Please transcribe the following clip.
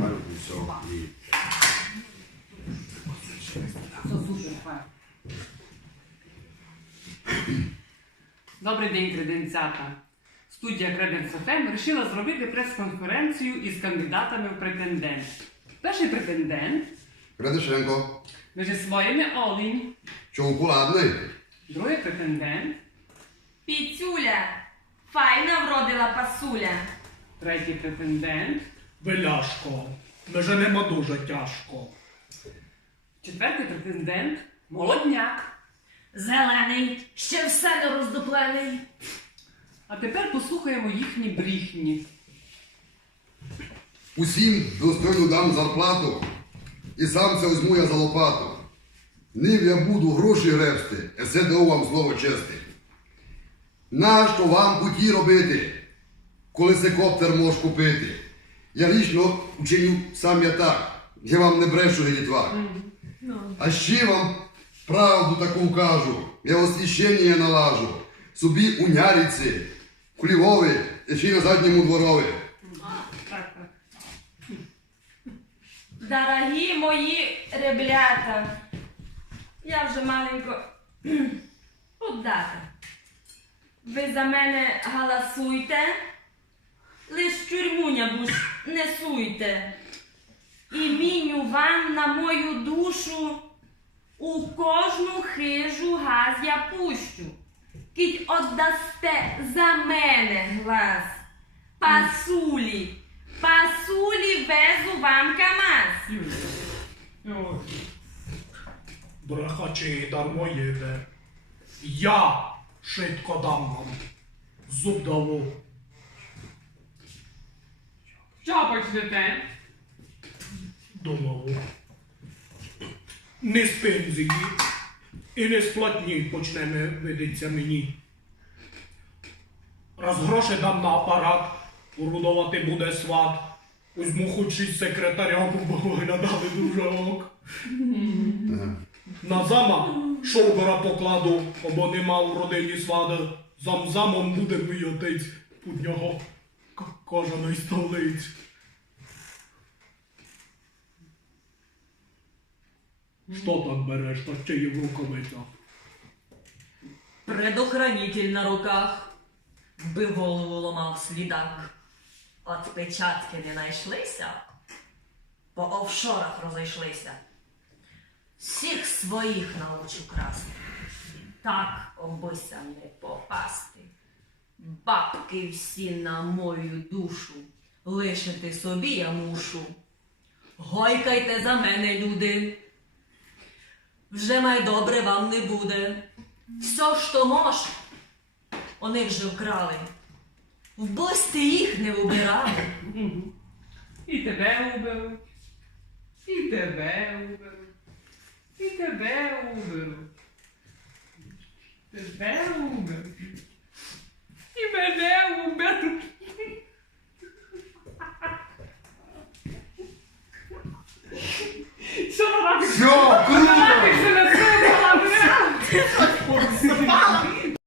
Гарно все. І Це супер, файно. Добрий день, креденцята. Студія Креденс ФМ вирішила зробити прес-конференцію із кандидатами в претендент. Перший претендент Градишенко, Вежесвоєне Олінь. чоукуладний. Другий претендент, Піцюля, файна вродила пасуля. третій претендент, Беляшко, ми женемо дуже тяжко. четвертий претендент Молодняк. Зелений, ще все не роздуплений. А тепер послухаємо їхні бріхні. Усім достойно дам зарплату, і сам це візьму я за лопату. Нив я буду гроші гребсти, есе дав вам слово честе. Нащо вам путі робити, коли се коптер можеш купити? Я лічно вчиню сам я так, я вам не брешу гелітвак. А ще вам правду таку кажу, я освіщення налажу. Собі у Няриці, в Львові, і ще й на задньому дворові. Дорогі мої реблята, я вже маленько поддата. Ви за мене галасуйте, лиш в тюрму нябуж не. І міню вам на мою душу у кожну хижу газ я пущу. Кіть отдасте за мене глас. Пасулі, пасулі везу вам камаз. Ой. Брехачі дармоїде. Я швидко дам вам. Зуб дало. Що почнете? Думав. Не з пензії і не з платні почнемо видиться мені. Раз гроші дам на апарат, урудувати буде сват. Узьму хоч шість секретаря, бо виглядали дружок. На замок шовгора покладу, або нема в родині свада. Замзамом буде мій отець, під нього кожаної столиць. Що так береш, та ще є в рукавицях? Предохранитель на руках, би голову ломав слідак. Отпечатки не знайшлися, по офшорах розійшлися. Всіх своїх научу красти. Так обися не попасти. Бабки всі на мою душу, лишити собі я мушу. Гойкайте за мене, люди. Вже май добре вам не буде. Все, що мож, вони вже вкрали. Вбости їх не убирали. Мгм. І тебе уберуть, і тебе уберуть, і тебе уберуть. Тебе уберуть. І мене уберуть. Що вона робить? Все,